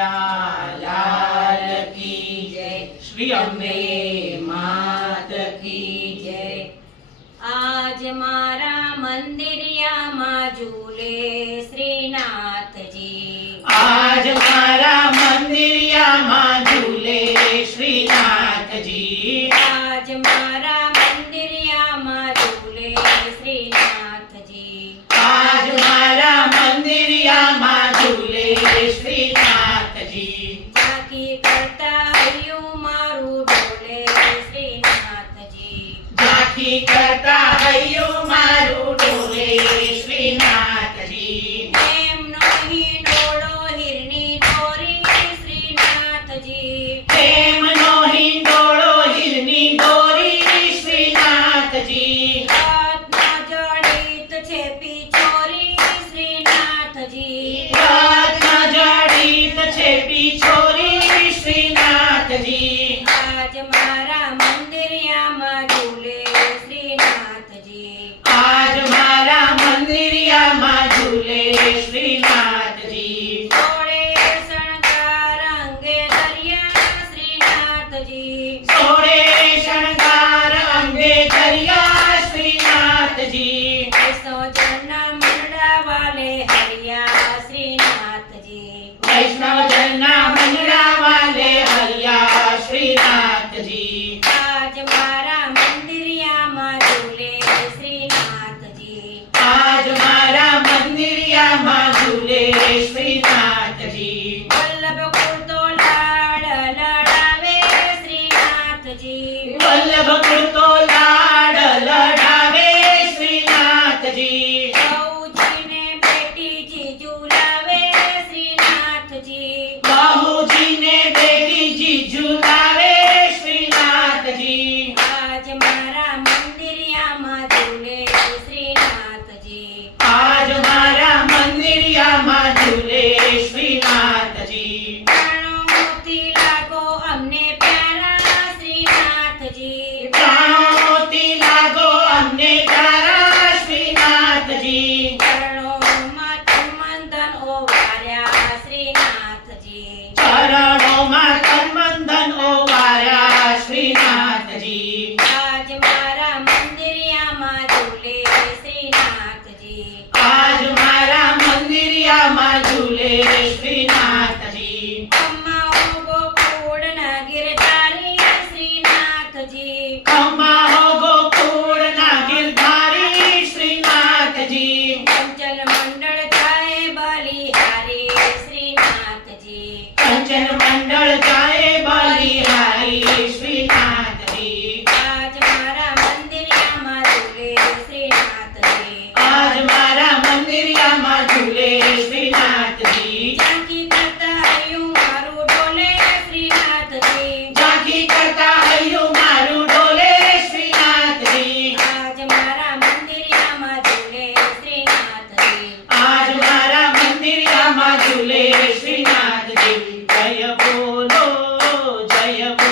કનૈયા લાલ કી જય, શ્રી અંબે માત કી જય। આજ મારા મંદિરિયામાં ઝૂલે શ્રીનાથજી, આજ મારા મંદિરિયામાં ઝૂલે શ્રીનાથજી, આજ મારા મંદિરિયામાં ઝૂલે શ્રીનાથજી, આજ મારા મંદિરિયામાં ઝૂલે શ્રીનાથજી। ઝાંખી કરતા હૈયું મારું ડોલે શ્રીનાથજી, ઝાંખી કરતા હૈયું મારું ડોલે શ્રીનાથજી, એમનો હિંડોળો હિરની દોરી શ્રીનાથજી, પ્રેમનો હિંડોળો હિરની દોરી શ્રીનાથજી, હાથમાં જડિત છે પિછોરી શ્રીનાથજી, હાથમાં જડિત છે પિછોરી શ્રીનાથજી, આજ મારા મંદિરિયામાં ઝૂલે શ્રીનાથજી, આજ મારા મંદિરિયામાં ઝૂલે શ્રીનાથજી, સોળે શણગાર અંગે ધર્યા શ્રીનાથજી, સોળે શણગાર અંગે ધર્યા શ્રીનાથજી, વૈષ્ણવજનના મંડળા વાલે હરિયા શ્રીનાથજી, વૈષ્ણવજનના મંડળા વાલે હરિયા શ્રીનાથજી, આજ મારા મંદિરિયામાં ઝૂલે શ્રીનાથજી, આજ મારા મંદિરિયામાં ઝૂલે શ્રીનાથજી, વલ્લભ કુર્તો લાડ લડાવે શ્રીનાથજી, વલ્લભ કુર્તો લાડ લડાવે શ્રીનાથજી, બહુજીને બેટીજી ઝુલાવે શ્રીનાથજી, બાહુજીને બેટીજી ઝુલાવે શ્રીનાથજી, આજ મારા મંદિરિયામાં ઝૂલે શ્રીનાથજી, આજ મારા મંદિરિયામાં ઝૂલે શ્રીનાથજી, પ્રાણોથી લાગો અમને પ્યારા શ્રીનાથજી, પ્રાણોથી લાગો અમને તારા શ્રીનાથજી, ચરણોમાં તનમન ઓવાર્યા શ્રીનાથજી, ચરણોમાં તનમન ઓવાર્યા શ્રીનાથજી, આજ મારા મંદિરિયામાં ઝૂલે શ્રીનાથજી, આજ મારા મંદિરિયામાં ઝૂલે શ્રીનાથજી, ખમ્માઓ ગોકુળના ગિરધારી શ્રીનાથજી, ખમ્મા હો ગોકુળના ગિરધારી શ્રીનાથજી, કંચન મંડળ જાય બલિહારી શ્રીનાથજી, કંચન મંડળ જાય બલિહારી શ્રીનાથજી, આજ મારા મંદિરિયામાં ઝૂલે શ્રીનાથજી, આજ મારા મંદિરિયામાં ઝૂલે શ્રીનાથજી, ઝાંખી કરતા હૈયું મારું ડોલે શ્રીનાથજી, ઝાંખી કરતા હૈયું મારું ડોલે શ્રીનાથજી, આજ મારા મંદિરિયામાં ઝૂલે શ્રીનાથજી, આજ મારા મંદિરિયામાં ઝૂલે શ્રીનાથજી, જય બોલો જય બોલો।